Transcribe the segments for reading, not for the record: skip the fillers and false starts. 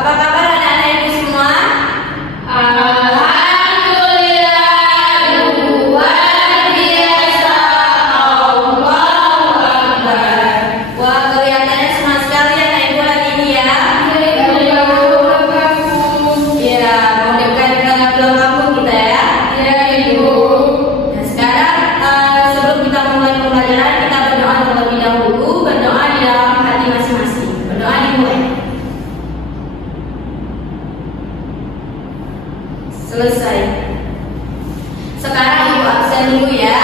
Apa kabar anak-anak ibu semua? Alhamdulillah, luar biasa. Allahu Akbar. Wah, kelihatannya semangat sekali anak ibu hari ini ya. Ya, mau dekat dengan pulang kampung kita ya. Nah, sekarang sebelum kita mulai pembelajaran, kita berdoa terlebih dahulu. Berdoa di dalam hati masing-masing. Berdoa dimulai. Selesai. Sekarang ibu absen dulu ya.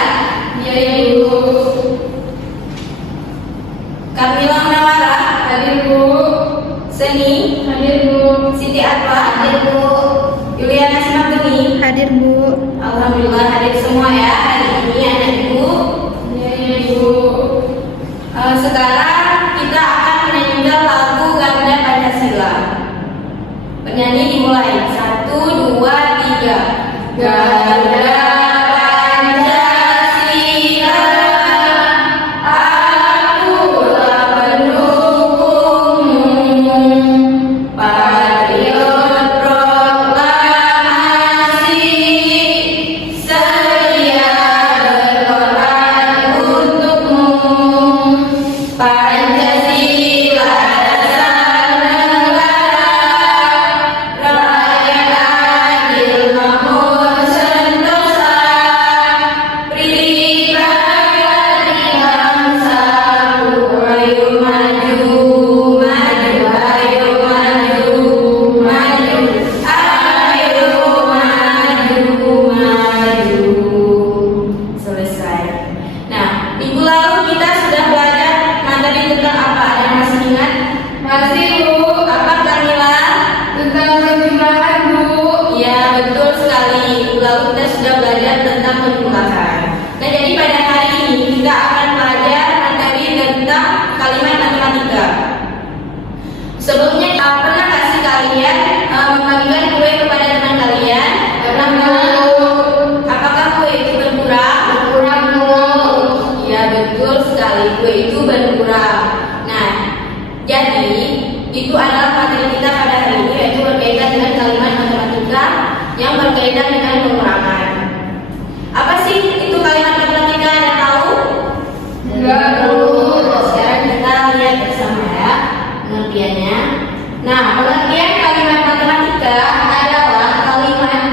Kamila Munawara, Hadir Bu. Seni, Hadir Bu. Siti Atwa, Hadir Bu. Yuliana Simatuni. Hadir Bu. Alhamdulillah hadir semua ya hari ini anak ibu. Bu. Sekarang kita akan menyanyikan lagu Garuda Pancasila. Penyanyi dimulai. 1, 2, 3. Garuda Pancasila, akulah pendukungmu. Patriot proklamasi, sedia berkorban untukmu. Pancasila dasar negara, rakyat adil makmur sentosa. Beribadah di bangsaku, ayo maju, maju, ayo maju, maju, ayo maju, maju. Selesai. Nah, minggu lalu kita sudah belajar materi tentang apa? Ada yang masih ingat? Masih Bu, Apa Kamila? tentang penjumlahan Bu. Ya, betul sekali. Minggu lalu kita sudah belajar tentang penjumlahan. Nah, jadi pada hari ini kita akan belajar materi tentang kalimat matematika. Sebelumnya, pernah nggak sih kalian membagikan kue kepada teman kalian? Pernah Bu. Apakah kue itu berkurang? Berkurang Bu. Ya, betul sekali. Kue itu berkurang. Nah, jadi itu adalah materi kita pada hari ini, yaitu berkaitan dengan kalimat matematika yang berkaitan dengan pengurangan. Apa sih itu kalimat matematika? Ada tahu? Enggak Bu. Sekarang kita lihat bersama ya pengertiannya. Nah, pengertian kalimat matematika adalah kalimat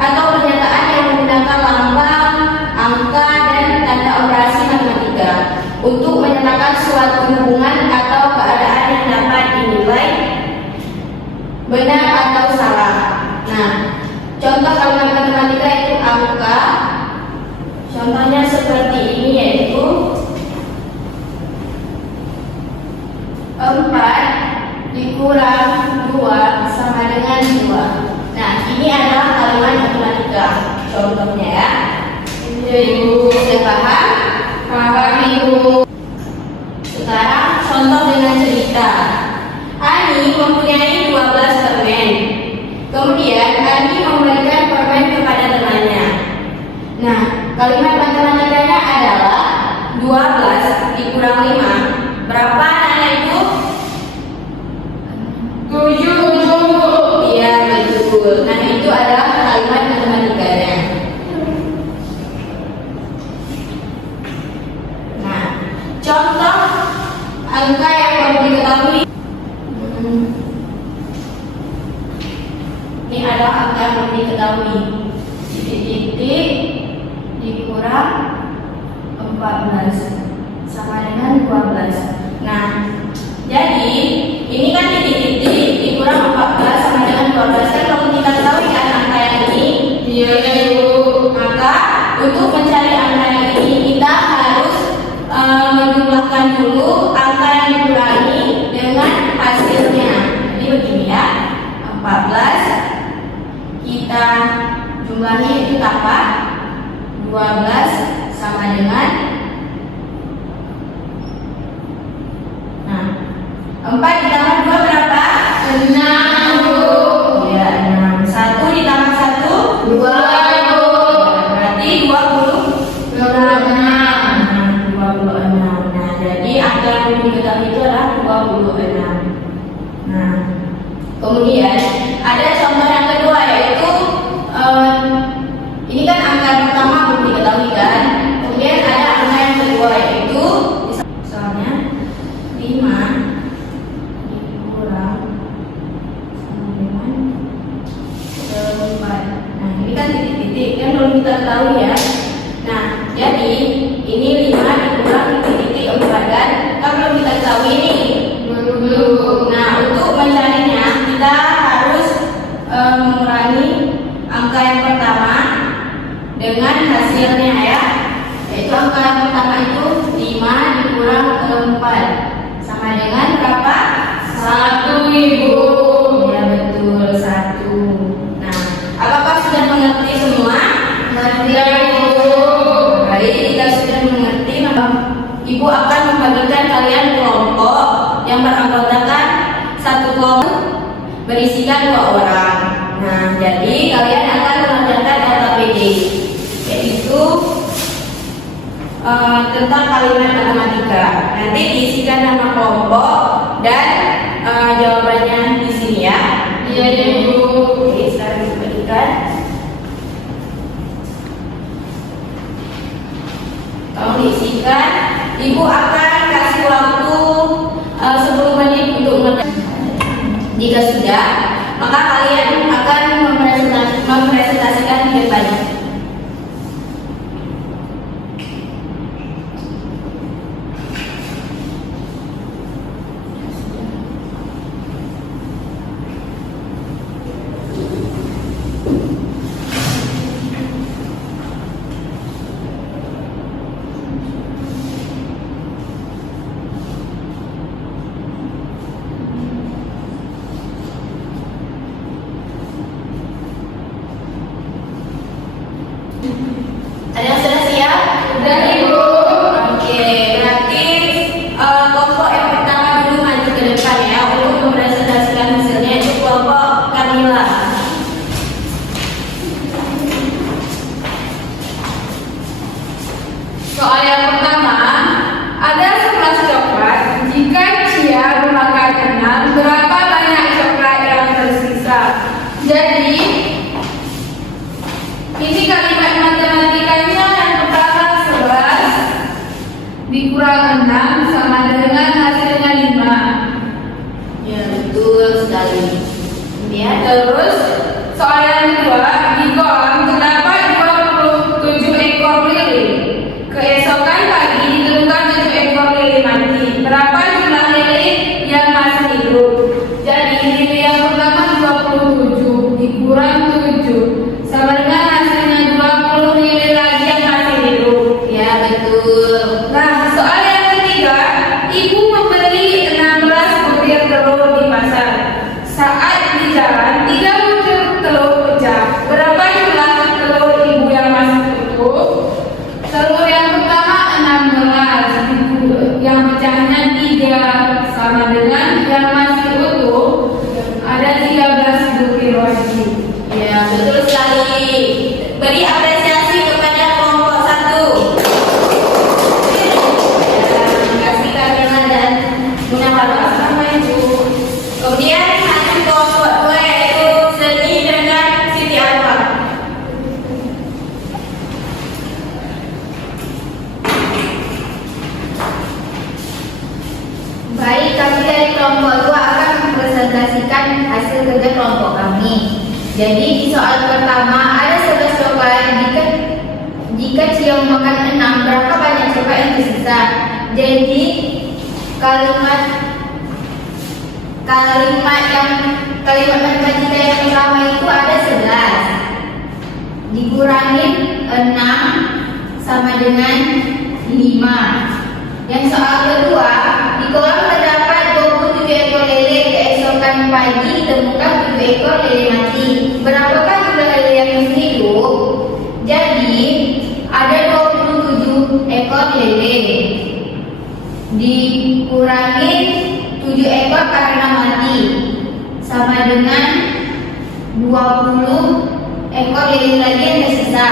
atau pernyataan yang menggunakan lambang, angka, dan tanda operasi matematika untuk menyatakan suatu hubungan atau keadaan yang dapat dinilai benar atau salah. Nah, contoh kalimat matematika itu angka. Contohnya seperti ini, yaitu 4 dikurang 2 sama dengan 2. Nah, ini adalah kalimat matematika. Contohnya ya. Ibu. Sudah paham? Paham Ibu. Sekarang contoh dengan cerita. Ani mempunyai 12 permen. Kemudian Ani memberikan permen kepada temannya. Nah, kalimat matematikanya adalah 12 dikurang 5. Berapa anak itu? 7 Bu. Iya, betul. Nah, itu adalah kalimat matematikanya. Nah, contoh angka yang perlu diketahui. Ini adalah angka yang perlu diketahui. Titik-titik dikurang 14 sama dengan 12. Nah, jadi ini kan titik-titik dikurang 14 sama dengan 12. Kan kalau kita tahu kan angka yang ini. Iya Ibu. Maka untuk mencari angka yang ini kita harus menjumlahkan dulu angka yang dikurangi dengan hasilnya. Jadi begini ya, 14 kita jumlahnya itu apa? 12 sama dengan 4 ditambah 2 berapa? 6 Bu. Ya, 6. 1 ditambah 1 2 Bu. berarti 26. 26. Nah, jadi angka yang perlu diketahui itu adalah 26. Nah, Kemudian ada contoh yang kedua yaitu ini kan angka pertama belum diketahui kan. Kemudian ada angka yang kedua yaitu misalnya 5 dikurang sama dengan 4. Nah ini kan titik-titik kan belum kita ketahui ya. Nah jadi ini 5 dikurang titik-titik 4 kan belum kita ketahui ini. Nah untuk mencarinya kita harus mengurangi angka yang pertama dengan hasilnya ya, yaitu angka yang pertama itu 5 dikurang 4 sama dengan berapa? 1, Ibu. Ya betul, 1. Nah apakah sudah mengerti semua? Ya, Ibu. Baik, kita sudah mengerti. Ibu akan membagikan kalian kelompok yang beranggotakan satu kelompok berisikan 2 orang. Nah, jadi kalian akan mengerjakan LKPD, yaitu tentang kalimat matematika. Nanti diisikan nama kelompok dan jawabannya di sini ya. Iya, Ibu. Oke, sekarang diberikan. Tolong diisikan. Ibu akan kasih waktu 10 menit untuk mengerjakan. Jika sudah, maka kalian akan mempresentasikan di depan. Ada yang sudah siap? Sudah, Ibu. Oke, berarti kelompok yang pertama dulu maju ke depan ya untuk mempresentasikan hasilnya, itu kelompok Kamila. Soal yang pertama, ada 11 coklat. Jika Cia memakan 6, berapa banyak coklat yang tersisa? Jadi, ini kalimat matematikanya yang pertama 11 dikurang 6 sama dengan hasilnya 5. Ya betul sekali. Kemudian Terus, soal yang kedua, di kolam terdapat 27 ekor lele. Keesokan pagi ditemukan 7 ekor lele mati. Berapa jumlah lele yang masih hidup? Jadi lele yang pertama 27 dikurang 7 sama dengan hasilnya 20 lele lagi yang masih hidup. ya betul. Nah, soal yang ketiga, ibu membeli 16 butir telur di pasar. Saat di jalan, 3 butir telur pecah. Berapa jumlah telur ibu yang masih utuh? Telur yang pertama 16, yang pecahnya 3 sama dengan yang masih utuh ada 13 butir lagi. Ya betul sekali. Beri apresiasi kepada kelompok 1. Terima kasih Kamila dan Munawwarah sama Ibu. Kemudian lanjut kelompok 2 yaitu Seni dengan Siti Arwah. Baik, kami dari kelompok 2 akan mempresentasikan hasil kerja kelompok kami. Jadi di soal pertama ada 11 coklat. Jika Cia memakan 6, berapa banyak coklat yang tersisa? Jadi kalimat matematika yang pertama itu ada 11 dikurangin 6 sama dengan 5. Yang soal kedua, di kolam terdapat 27 ekor lele. Keesokan pagi ditemukan 7 ekor lele mati. Berapakah jumlah lele yang masih hidup? Jadi ada 27 ekor lele dikurangi 7 ekor karena mati sama dengan 20 ekor lele lagi yang tersisa.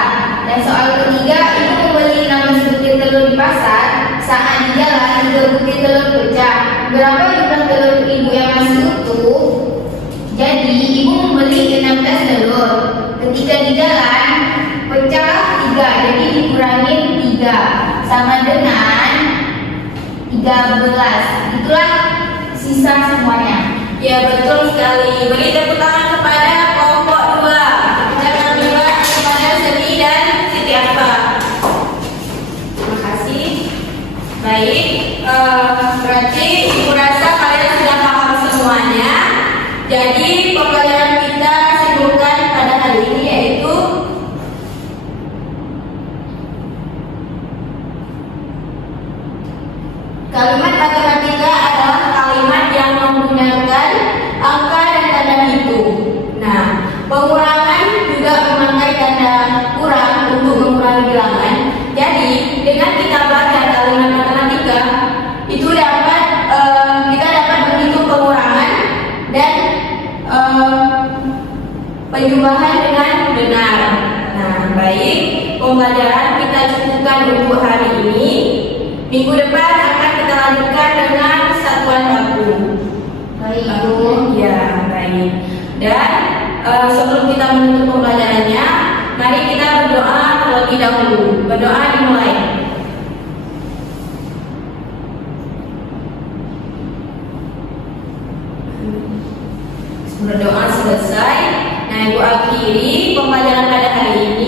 Dan soal ketiga, ibu membeli 16 butir telur di pasar. Saat di jalan 3 butir telur pecah. Berapa jumlah telur ibu yang masih utuh? Jadi Ketika dijalan, pecah 3, jadi dikurangi 3 sama dengan 13. Itulah sisa semuanya. Ya, betul sekali. Beri tepuk tangan kepada kelompok 2. Kita berikan kepada Seni dan Siti Akbar. Terima kasih. Baik, berarti Ibu rasa kalian sudah paham semuanya. Jadi pembelajaran kita simpulkan pada hari ini yaitu kalimat matematika adalah kalimat yang menggunakan angka dan tanda hitung. Nah, pengurangan juga memakai tanda kurang untuk mengurangi bilangan. Jadi, dengan kita baca kalimat matematika, itu dapat kita dapat menghitung pengurangan dan penjumlahan dengan benar. Nah, baik, pembelajaran kita cukupkan untuk hari ini. Minggu depan akan kita lanjutkan dengan satuan baku. Baik, Ibu. Ya, baik. Dan sebelum kita menutup pembelajarannya, mari kita berdoa terlebih dahulu. Berdoa dimulai. Berdoa selesai. Nah, Ibu akhiri pembelajaran pada hari ini.